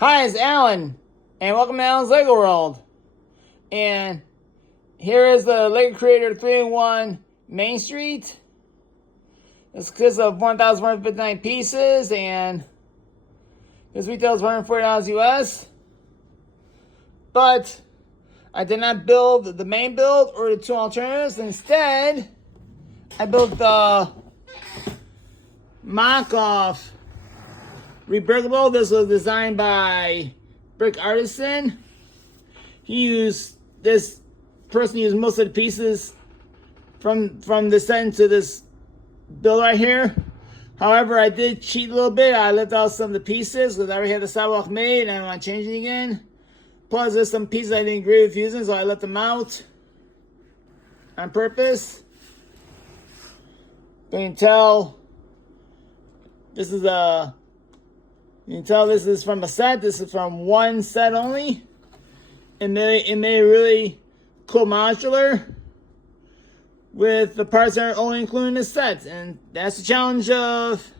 Hi, it's Alan, and welcome to Alan's Lego World. And here is the Lego Creator 3-in-1 Main Street. This consists of 1,159 pieces, and this retails $140 US. But I did not build the main build or the two alternatives. Instead, I built the mock-off Rebrickable. This was designed by Brick Artisan. This person used most of the pieces from the set into this build right here. However, I did cheat a little bit. I left out some of the pieces because I already had the sidewalk made and I don't want to change it again. Plus, there's some pieces I didn't agree with using, so I left them out on purpose. But you can tell this is this is from a set. This is from one set only. It made a really cool modular with the parts that are only included in the set. And that's the challenge of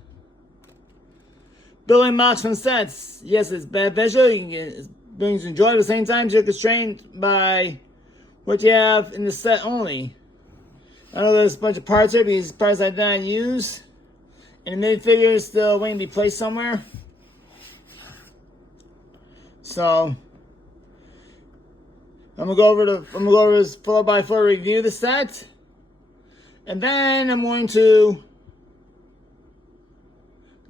building mocks from sets. Yes, it's beneficial. You can enjoy it. At the same time, you're constrained by what you have in the set only. I know there's a bunch of parts here, but these parts I did not use. And the minifigure is still waiting to be placed somewhere. So I'm gonna go over this 4x4 review of the set, and then I'm going to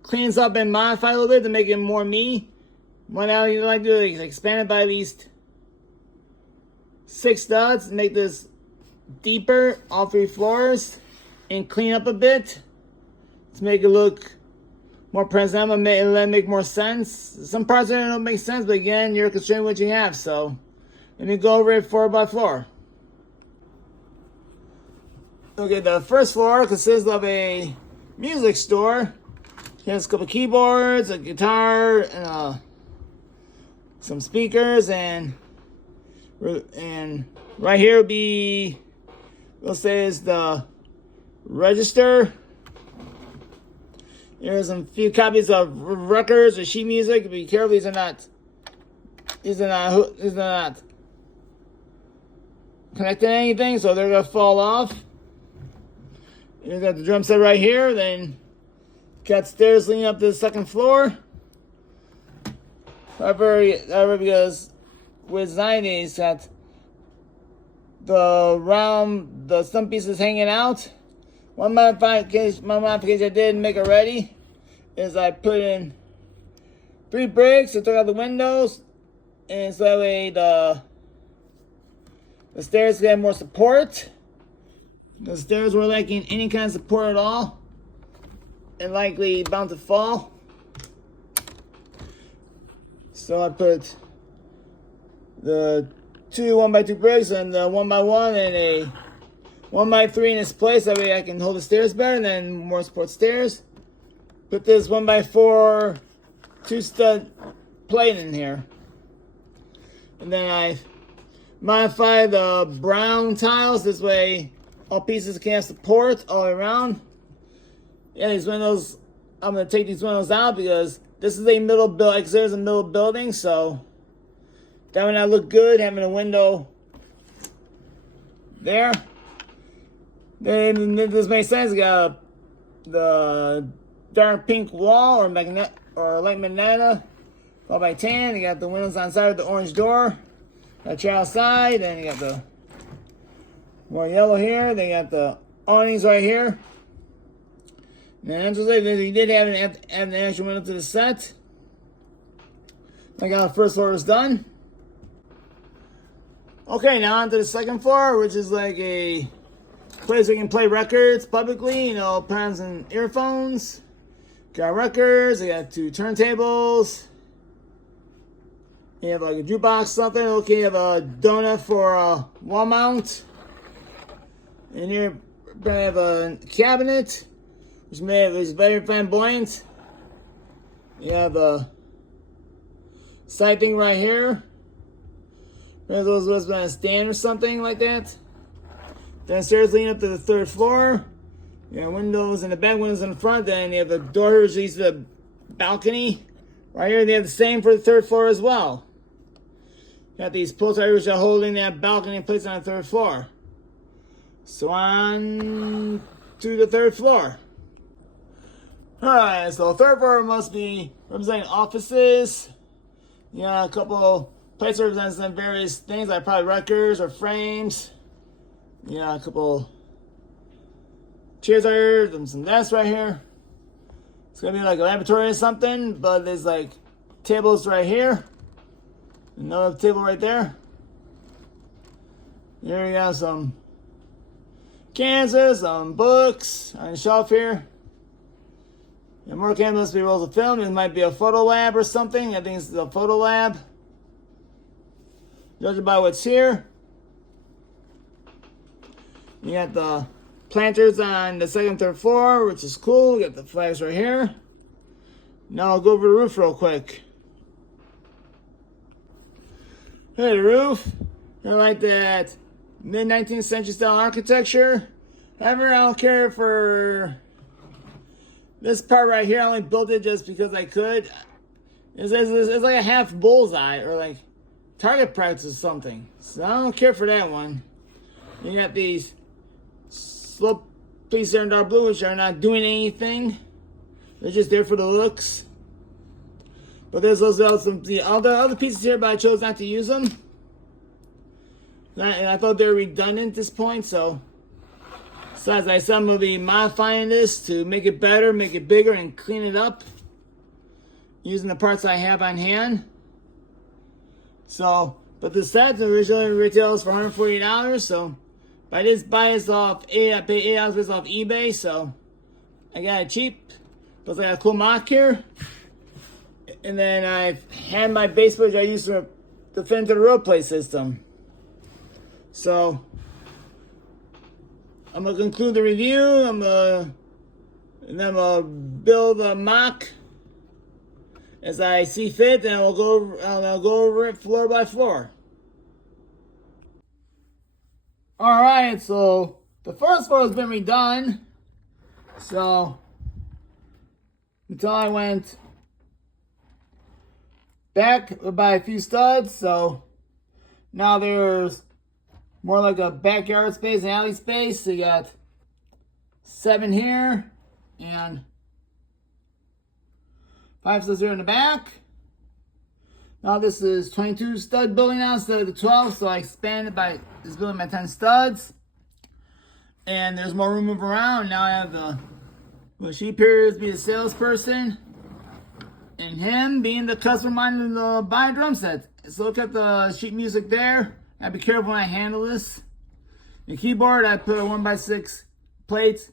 clean this up and modify a little bit to make it more me. What I like to do is expand it by at least 6 studs, make this deeper, all 3 floors, and clean up a bit to make it look more presentable and let it make more sense. Some parts don't make sense, but again, you're constrained with what you have. So let me go over it floor by floor. Okay, the first floor consists of a music store. Here's a couple keyboards, a guitar, and some speakers, and right here will be, we'll say, is the register. Here's some few copies of records or sheet music. Be careful; these are not connected to anything, so they're gonna fall off. You got the drum set right here. Then got stairs leading up to the second floor. However, because with Zine, it's got some pieces hanging out. One modification I didn't make already is I put in 3 bricks and took out the windows, and so that way the stairs can have more support. The stairs were lacking any kind of support at all, and likely bound to fall. So I put the 2 1x2 bricks and the 1x1 and a 1x3 in its place. That way I can hold the stairs better, and then more support stairs. Put this 1x4 2-stud plate in here. And then I modify the brown tiles. This way all pieces can have support all the way around. Yeah, these windows, I'm going to take these windows out because this is a middle build. Like there's a middle building, so that would not look good having a window there. Then this makes sense. You got the dark pink wall or light magenta, followed by tan. You got the windows on the side of the orange door. Got a chair outside, and you got the more yellow here. Then you got the awnings right here. And then you did have an extra window to the set. I got the first floor is done. Okay, now on to the second floor, which is like a place where you can play records publicly, pens and earphones. Got records, I got 2 turntables. You have like a jukebox, something. Okay, you have a donut for a wall mount. And here, we have a cabinet, which is very flamboyant. You have a side thing right here. There's those on a stand or something like that. Downstairs leading up to the 3rd floor. You got windows in the back, windows in the front. Then you have a door which leads to the balcony Right here, they have the same for the third floor as well. Got these posts right here which are holding that balcony in place on the third floor. So on to the third floor. Alright, so third floor must be representing offices. You know, a couple places representing some various things like probably records or frames. You know, a couple chairs right here, and some desks right here. It's gonna be like a laboratory or something, but there's like tables right here. Another table right there. Here we got some canvases, some books on the shelf here. And more canvas, be rolls of film. It might be a photo lab or something. I think it's a photo lab. Judging by what's here. You got the planters on the second, third floor, which is cool. You got the flags right here. Now I'll go over the roof real quick. Hey, the roof. I like that mid-19th century style architecture. However, I don't care for this part right here. I only built it just because I could. It's like a half bullseye or like target practice or something. So I don't care for that one. You got these slope pieces here in dark blue, which are not doing anything. They're just there for the looks. But there's also some the other pieces here, but I chose not to use them. And I thought they were redundant at this point, so besides, I said I'm going to be modifying this to make it better, make it bigger, and clean it up using the parts I have on hand. So, but the set originally retails for $148, so I did buy this off, I paid $8 for this off eBay, so I got it cheap. Plus I got a cool mock here. And then I had my base footage I used for the Fin to the Road Play system. So I'm gonna conclude the review. And then I'm gonna build a mock as I see fit, and I'll go over it floor by floor. All right, so the first floor has been redone. So until I went back by a few studs, so now there's more like a backyard space and alley space. So you got 7 here and 5 studs here in the back. Now this is 22 stud building now instead of the 12, so I expanded by this building by 10 studs. And there's more room to move around. Now I have the sheep here is be the salesperson, and him being the customer minding the buy drum set. So look at the sheet music there. I have to be careful when I handle this. The keyboard, I put a 1x6 plates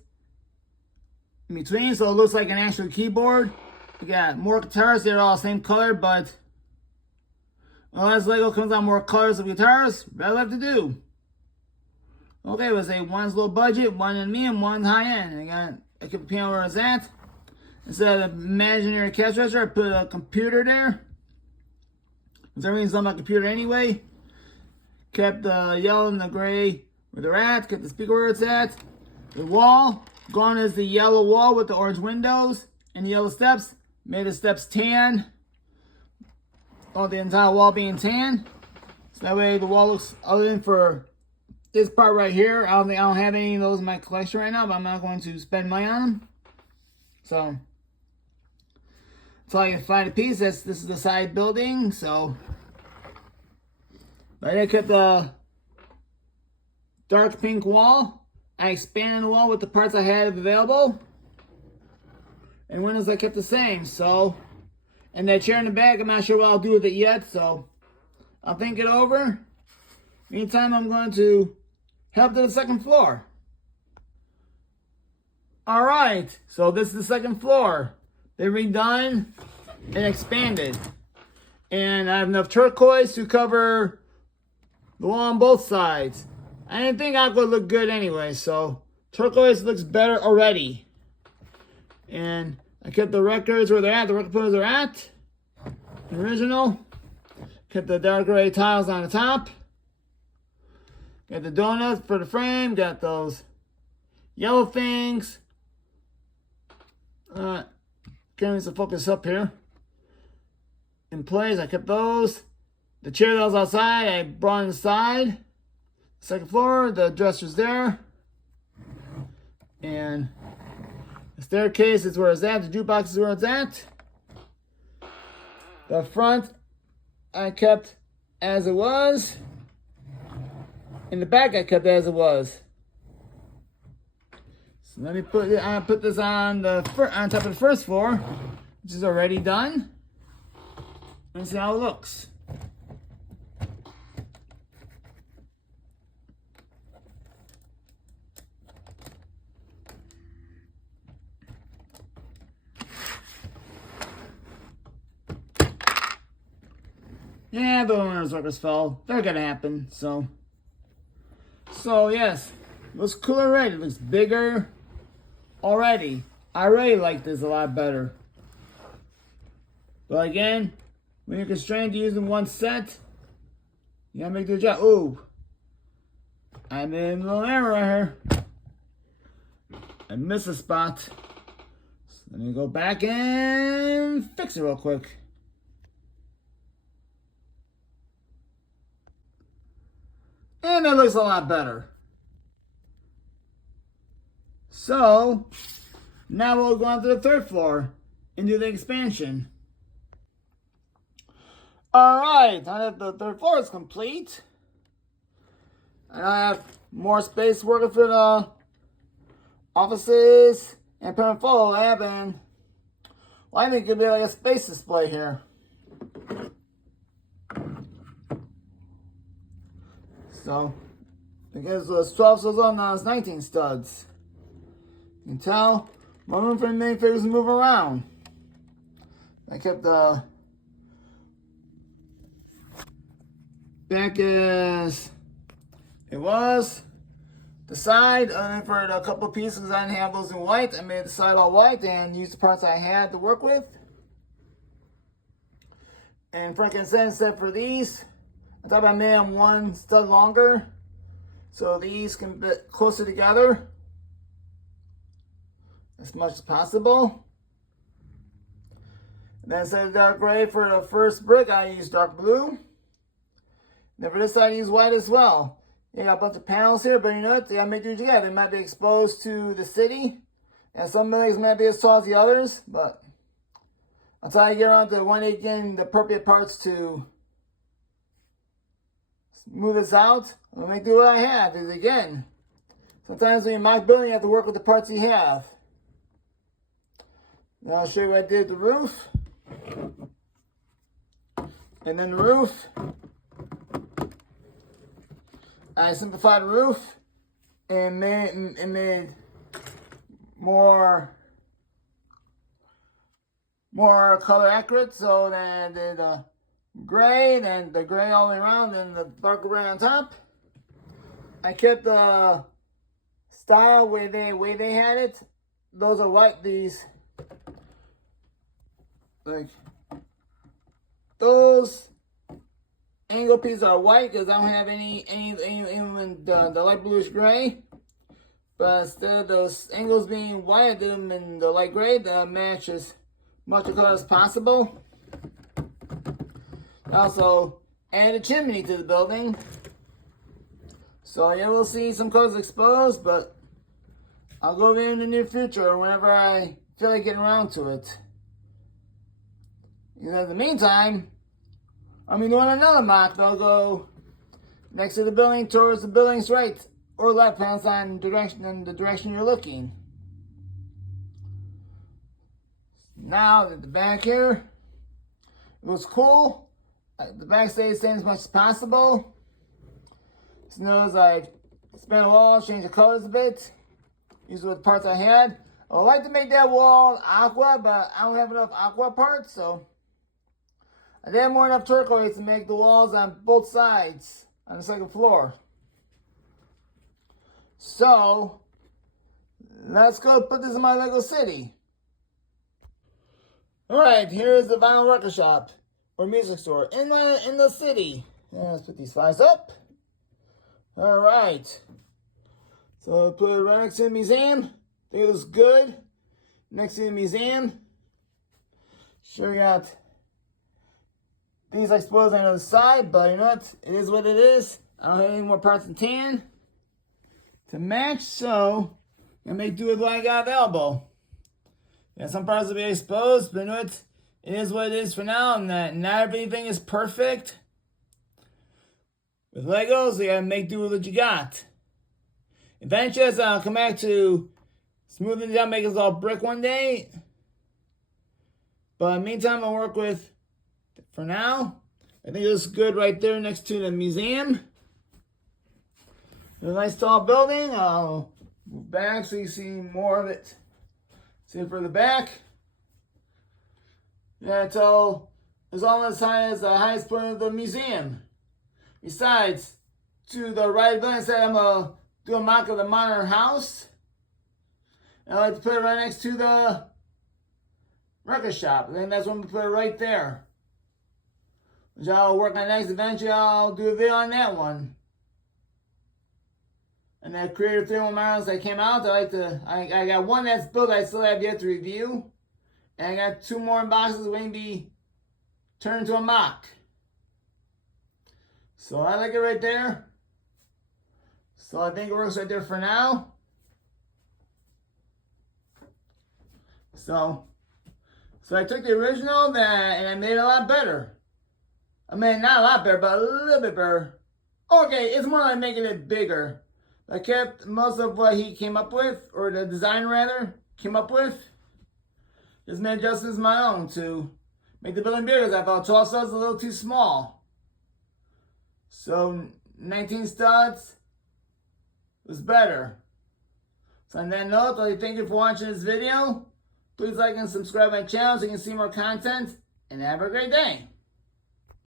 in between, so it looks like an actual keyboard. We got more guitars. They're all the same color, but well, as Lego comes out more colors of guitars, what I have to do. Okay, let's say one's low budget, one in me, and one's high end. I kept the piano where it's at. Instead of imaginary cash register, I put a computer there. Because everything's on my computer anyway. Kept the yellow and the gray where they're at. Kept the speaker where it's at. The wall, gone is the yellow wall with the orange windows and the yellow steps. Made the steps tan. All the entire wall being tan. So that way the wall looks, other than for this part right here, I don't have any of those in my collection right now, but I'm not going to spend money on them. So until I can find a piece, this is the side building. So but I kept the dark pink wall. I expanded the wall with the parts I had available. And windows I kept the same. So, and that chair in the back, I'm not sure what I'll do with it yet. So I'll think it over. Meantime, I'm going to head up to the second floor. All right, so this is the second floor. They redone and expanded. And I have enough turquoise to cover the wall on both sides. I didn't think aqua would look good anyway, so turquoise looks better already. And I kept the records where they're at, the record players are at. The original. Kept the dark gray tiles on the top. Got the donuts for the frame. Got those yellow things. Can't even focus up here. in place. I kept those. The chair that was outside, I brought inside. Second floor, the dresser's there. And the staircase is where it's at. The jukebox is where it's at. The front, I kept as it was. In the back, I kept as it was. So let me put this on top of the first floor, which is already done. Let's see how it looks. Yeah, the owner's workers fell. They're gonna happen, so yes. It looks cool already. It looks bigger already. I already like this a lot better. But again, when you're constrained to using one set, you gotta make the job. Ooh. I'm in a little error here. I missed a spot. So let me go back and fix it real quick. And that looks a lot better. So, now we'll go on to the third floor and do the expansion. Alright, now that the third floor is complete, and I have more space working for the offices and permanent photo lab, and well, I think it could be like a space display here. So, because those 12 studs on those 19 studs. You can tell, more room for the minifigures to move around. I kept the back as it was. The side, for a couple of pieces, I didn't have those in white. I made the side all white and used the parts I had to work with. And frankincense said for these, I thought I made them one stud longer, so these can be closer together as much as possible. And then instead of dark gray for the first brick, I used dark blue. Then for this side, I used white as well. You got a bunch of panels here, but you know what? They gotta make it together. They might be exposed to the city, and some buildings might be as tall as the others, but until I get around to one day getting the appropriate parts to move this out, I'll make do what I have. Because again, sometimes when you mock building, you have to work with the parts you have. Now I'll show you what I did with the roof. And then the roof, I simplified the roof and made more color accurate. So then I did gray, then the gray all the way around, and the dark gray on top. I kept the style way they had it. Those are white. These, like those angle pieces are white because I don't have any even the light bluish gray. But instead of those angles being white, I did them in the light gray to match as much of color as possible. Also, add a chimney to the building. So yeah, we'll see some colors exposed, but I'll go there in the near future whenever I feel like getting around to it. You know, in the meantime, I'm doing another mock. I'll go next to the building towards the building's right or left, depends on the direction you're looking. Now at the back here, it looks cool. The back stays the same as much as possible. So notice I expand the walls, change the colors a bit. Use what parts I had. I would like to make that wall aqua, but I don't have enough aqua parts, so I didn't have more enough turquoise to make the walls on both sides on the second floor. So let's go put this in my Lego City. Alright, here's the vinyl record shop or music store in the city. Let's put these files up. Alright. So I'll put it right next to the museum. I think it looks good. Next to the museum. Sure got These I suppose on the other side, but you know what? It is what it is. I don't have any more parts in tan to match, so I'm gonna make do with what I got available. Yeah, some parts will be exposed, but you know what? It is what it is for now, and that not everything is perfect. With Legos, you gotta make do with what you got. Eventually, as I'll come back to smoothing it out, make it all brick one day. But in the meantime, I'll work with, for now, I think this is good right there next to the museum. It's a nice tall building. I'll move back so you see more of it. See it further back. Yeah, it's all as high as the highest point of the museum. Besides, to the right of the building, I said I'm going to do a mock of the modern house. And I like to put it right next to the record shop. And then that's when we put it right there. Which I'll work on next. Eventually, I'll do a video on that one. And that Creator 301 models that came out, I got one that's built I still have yet to review. And I got 2 more in boxes waiting to be turned into a mock. So I like it right there. So I think it works right there for now. So I took the original and I made it a lot better. I mean, not a lot better, but a little bit better. Okay, it's more like making it bigger. I kept most of what he came up with, or the design rather, came up with. Just made adjustments of my own to make the building bigger, because I thought 12 studs was a little too small. So 19 studs was better. So on that note, I'd like to thank you for watching this video. Please like and subscribe my channel so you can see more content, and have a great day.